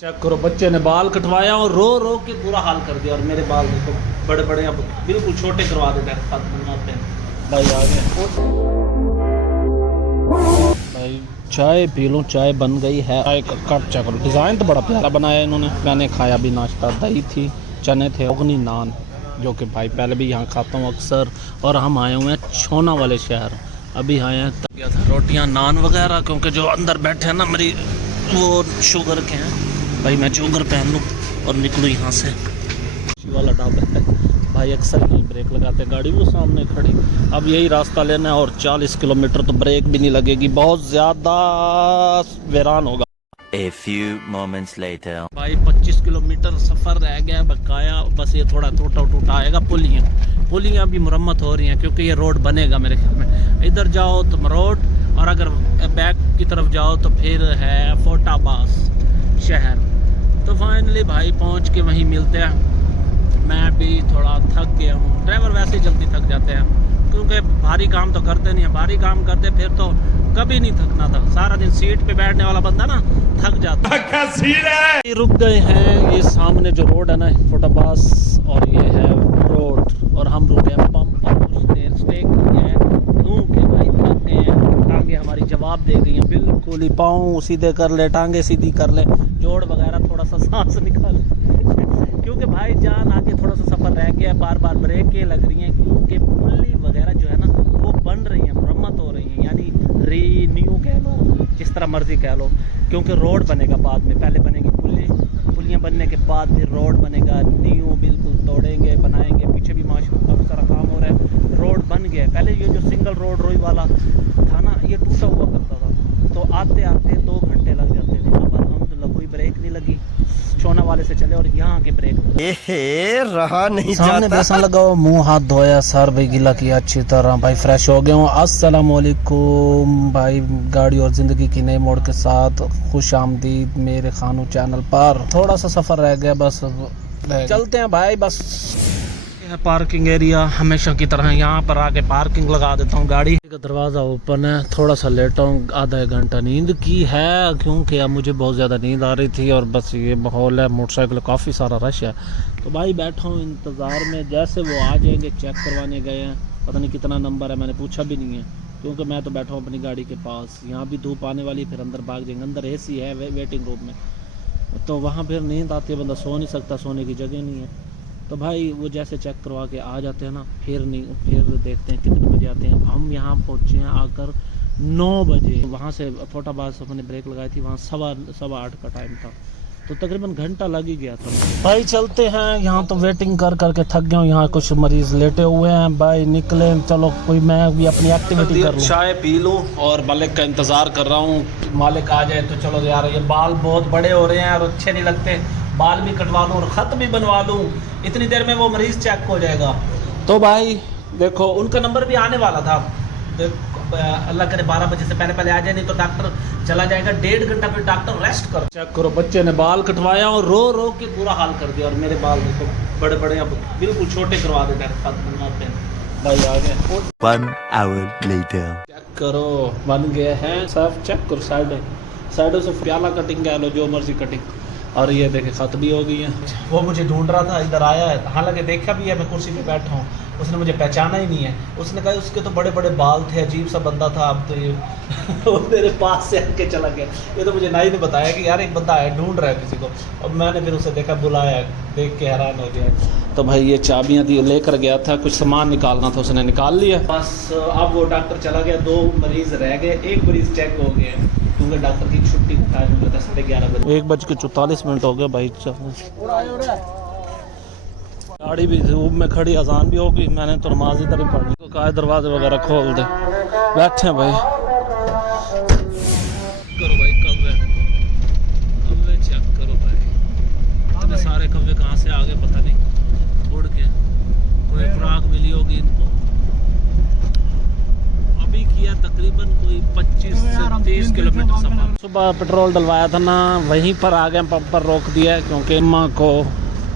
Check करो, बच्चे ने बाल कटवाया और रो रो के बुरा हाल कर दिया। और मेरे बाल देखो बड़े बड़े, अब बिल्कुल छोटे करवा देते हैं बनाते हैं। भाई आ गए भाई, चाय पी लूँ। चाय बन गई है। चाय का कट चेक करो, डिज़ाइन तो बड़ा प्यारा बनाया इन्होंने। मैंने खाया भी नाश्ता, दही थी, चने थे, अग्नि नान, जो कि भाई पहले भी यहाँ खाता हूँ अक्सर। और हम आए हुए हैं छोना वाले शहर, अभी आए हैं। गया था रोटियाँ नान वगैरह, क्योंकि जो अंदर बैठे हैं ना मेरी वो शुगर के हैं। भाई मैं जोगर पहन लूँ और निकलूँ यहाँ से। वाला ढाबा है भाई, अक्सर यहीं ब्रेक लगाते हैं, गाड़ी वो सामने खड़ी। अब यही रास्ता लेना है और 40 किलोमीटर तो ब्रेक भी नहीं लगेगी, बहुत ज़्यादा वीरान होगा। A few moments later. भाई 25 किलोमीटर सफ़र रह गया बकाया, बस ये थोड़ा टूटा आएगा। पुलियाँ भी मुरम्मत हो रही हैं, क्योंकि ये रोड बनेगा मेरे ख्याल में। इधर जाओ तो मरोट, और अगर बैक की तरफ जाओ तो फिर है फोटाबास शहर। तो फाइनली भाई पहुंच के वहीं मिलते हैं। मैं भी थोड़ा थक गया हूँ, ड्राइवर वैसे ही जल्दी थक जाते हैं, क्योंकि भारी काम तो करते नहीं है। भारी काम करते फिर तो कभी नहीं थकना था। सारा दिन सीट पे बैठने वाला बंदा ना थक जाता है। रुक गए हैं, ये सामने जो रोड है ना फोटाबास, और ये है रोड, और हम रुके हैं पंप पर कुछ देर स्टे किए हैं, क्योंकि भाई थक गए हैं। टांगे हमारी जवाब दे गई हैं बिल्कुल ही। पाँव सीधे कर ले, टांगे सीधी कर ले, जोड़ वगैरह थोड़ा सा सांस निकाल क्योंकि भाई जान आगे थोड़ा सा सफ़र रह गया है। बार बार ब्रेकें लग रही हैं, क्योंकि पुली वगैरह जो है ना वो बन रही हैं, मुरम्मत हो रही हैं, यानी रीन्यू कह लो, जिस तरह मर्जी कह लो। क्योंकि रोड बनेगा बाद में, पहले बनेगी पुलियाँ बनने के बाद फिर रोड बनेगा। न्यू बिल्कुल तोड़ेंगे, बनाएंगे। पीछे भी माशाल्लाह काफ़ी सारा काम हो रहा है, रोड बन गया है। पहले ये जो सिंगल रोड रोई वाला था ना, ये टूटा हुआ करता था, तो आते आते 2 घंटे लग जाते थे। अब अल्हम्दुलिल्लाह कोई ब्रेक नहीं लगी, छोना वाले से चले और यहाँ के ब्रेक रहा नहीं सामने बेसन लगाओ, मुंह हाथ धोया, सर भी गीला किया अच्छी तरह। भाई फ्रेश हो गया हूँ। अस्सलाम वालेकुम भाई, गाड़ी और ज़िंदगी की नई मोड़ के साथ खुश आमदीद मेरे खानू चैनल पर। थोड़ा सा सफ़र रह गया, बस चलते हैं भाई। बस पार्किंग एरिया हमेशा की तरह यहाँ पर आके पार्किंग लगा देता हूँ गाड़ी का। दरवाज़ा ओपन है, थोड़ा सा लेटा हूँ, आधा एक घंटा नींद की है, क्योंकि अब मुझे बहुत ज़्यादा नींद आ रही थी। और बस ये माहौल है, मोटरसाइकिल काफ़ी सारा रश है, तो भाई बैठा हूँ इंतज़ार में। जैसे वो आ जाएंगे, चेक करवाने गए हैं, पता नहीं कितना नंबर है, मैंने पूछा भी नहीं है, क्योंकि मैं तो बैठा हूँ अपनी गाड़ी के पास। यहाँ भी धूप आने वाली, फिर अंदर भाग जाएंगे। अंदर AC है वेटिंग रूम में, तो वहाँ फिर नींद आती है, बंदा सो नहीं सकता, सोने की जगह नहीं है। तो भाई वो जैसे चेक करवा के आ जाते हैं ना, फिर देखते हैं कितने बजे आते हैं। हम यहाँ पहुँचे हैं आकर 9 बजे। वहाँ से फोटाबास अपने ब्रेक लगाई थी, वहाँ 7:15 का टाइम था, तो तकरीबन घंटा लग ही गया था। भाई चलते हैं, यहाँ तो वेटिंग कर करके थक गया हूँ। यहाँ कुछ मरीज लेटे हुए हैं, भाई निकले, चलो कोई मैं भी अपनी एक्टिविटी कर लूँ, चाय पी लूँ, और मालिक का इंतज़ार कर रहा हूँ। मालिक आ जाए तो चलो यार, ये बाल बहुत बड़े हो रहे हैं और अच्छे नहीं लगते, बाल भी कटवा लूँ और ख़त भी बनवा लूँ, इतनी देर में वो मरीज़ चेक हो जाएगा। तो भाई देखो, उनका नंबर भी आने वाला था, अल्लाह करे 12 बजे से पहले आ जाए, नहीं तो डॉक्टर चला जाएगा 1.5 घंटा, फिर डॉक्टर रेस्ट कर। चेक करो, बच्चे ने बाल कटवाया और रो रो के बुरा हाल कर दिया। और मेरे बाल देखो बड़े बड़े, अब बिल्कुल छोटे करवा देते हैं, ख़त बनवाते हैं। भाई आ गए। 1 hour later. चेक करो, बन गए हैं सब। चेक करो, साइडों से प्याला कटिंग कह लो, जो मर्जी कटिंग। और ये देखे ख़त भी हो गई है। वो मुझे ढूंढ रहा था, इधर आया है, हालांकि देखा भी है मैं कुर्सी पे बैठा हूँ, उसने मुझे पहचाना ही नहीं है। उसने कहा उसके तो बड़े बड़े बाल थे, अजीब सा बंदा था। अब तो ये वो मेरे पास से आके चला गया। ये तो मुझे नाई ने बताया कि यार एक बंदा है, ढूंढ रहा है किसी को। अब मैंने फिर उसे देखा, बुलाया, देख के हैरान हो गया। तो भाई ये चाबियाँ थी, लेकर गया था, कुछ सामान निकालना था, उसने निकाल लिया। बस अब वो डॉक्टर चला गया, 2 मरीज़ रह गए, 1 मरीज़ चेक हो गया, क्योंकि डॉक्टर की छुट्टी का टाइम हो गया था 11:30 बजे। 1:44 हो गया भाई। गाड़ी भी धूप में खड़ी, अजान भी होगी, मैंने तो नमाज इधर ही पढ़ी। तो कहा दरवाजे वगैरह खोल दे, बैठे हैं भाई। करो भाई कव्वे चेक करो भाई, इतने सारे कव्वे कहाँ से आ गए पता नहीं, उड़ के। कोई खुराक मिली होगी इनको। अभी किया तकरीबन कोई 25 से 30 किलोमीटर सफर। सुबह पेट्रोल डलवाया था ना, वहीं पर आ गए, पंप पर रोक दिया, क्योंकि अम्मा को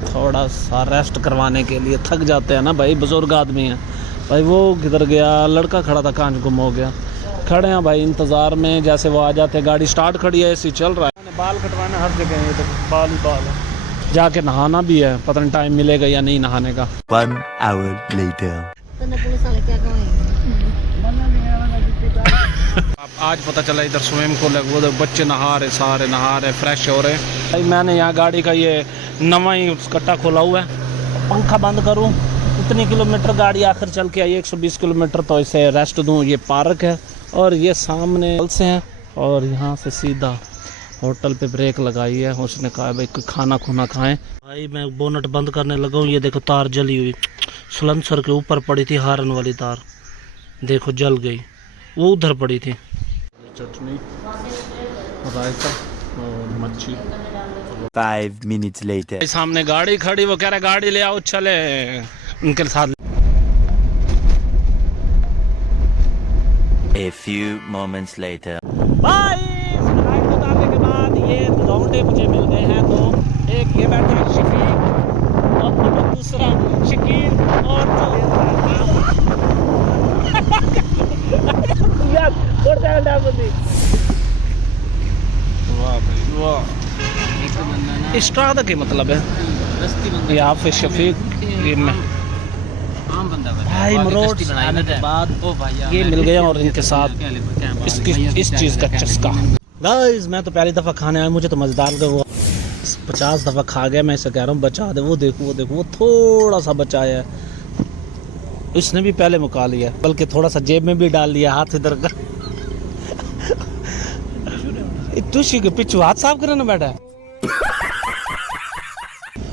थोड़ा सा रेस्ट करवाने के लिए, थक जाते हैं ना भाई, बुजुर्ग आदमी हैं भाई। वो किधर गया, लड़का खड़ा था, कहाँ गुम हो गया। खड़े हैं भाई इंतज़ार में, जैसे वो आ जाते। गाड़ी स्टार्ट खड़ी है, AC चल रहा है। बाल कटवाना हर जगह, ये तो बाल ही बाल है। जाके नहाना भी है, पता नहीं टाइम मिलेगा या नहीं नहाने का। 1 hour later. आज पता चला इधर स्विमिंग पूल है, उधर बच्चे नहा रहे, सारे नहा रहे, फ्रेश हो रहे। भाई मैंने यहाँ गाड़ी का ये नवा ही कट्टा खोला हुआ है, पंखा बंद करूँ, इतनी किलोमीटर गाड़ी आखिर चल के आई, 120 किलोमीटर, तो इसे रेस्ट दूँ। ये पार्क है और ये सामने से है, और यहाँ से सीधा होटल पे ब्रेक लगाई है। उसने कहा भाई कोई खाना खुना खाएं। भाई मैं बोनट बंद करने लगा हूँ, ये देखो तार जली हुई, सलेंसर के ऊपर पड़ी थी हारन वाली तार, देखो जल गई, वो उधर पड़ी थी। चटनी, रायता और मच्छी। 5 minutes later. सामने गाड़ी खड़ी, वो कह रहा गाड़ी ले आओ, चले उनके साथ। A few moments later. भाई फ्लाइट उतारने के बाद ये लौंडे मुझे मिल गए हैं, तो एक ये बैठा है शकील और दूसरा शकील और यार छोड़ जाएगा डाबदी। वाह भाई वाह, एक्स्ट्रा का क्या मतलब है? यहाँ पे शफीक ये मैं भाई मरोड़ आने के बाद ये मिल गया, और इनके साथ इस चीज़ का चस्का। गाइस मैं तो पहली दफ़ा खाने आया, मुझे तो मज़ेदार लगा। वो 50 दफ़ा खा गया, मैं इसे कह रहा हूँ बचा दे। वो देखो वो थोड़ा सा बचाया है, इसने भी पहले मुका लिया, बल्कि थोड़ा सा जेब में भी डाल लिया, हाथ इधर का। तुशी के पिछू हाथ साफ करना बैठा है।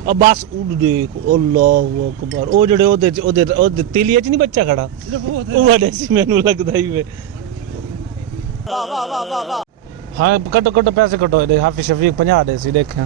अब बस उड़ देख, अल्लाहु अकबर, ओ जड़े ओदे तेलिया च नहीं बच्चा खड़ा, ओ बड़े सी मैनू लगदा ही वे। हाँ कटो पैसे कटो, हाफिज शफीक 50 दे सी देखें।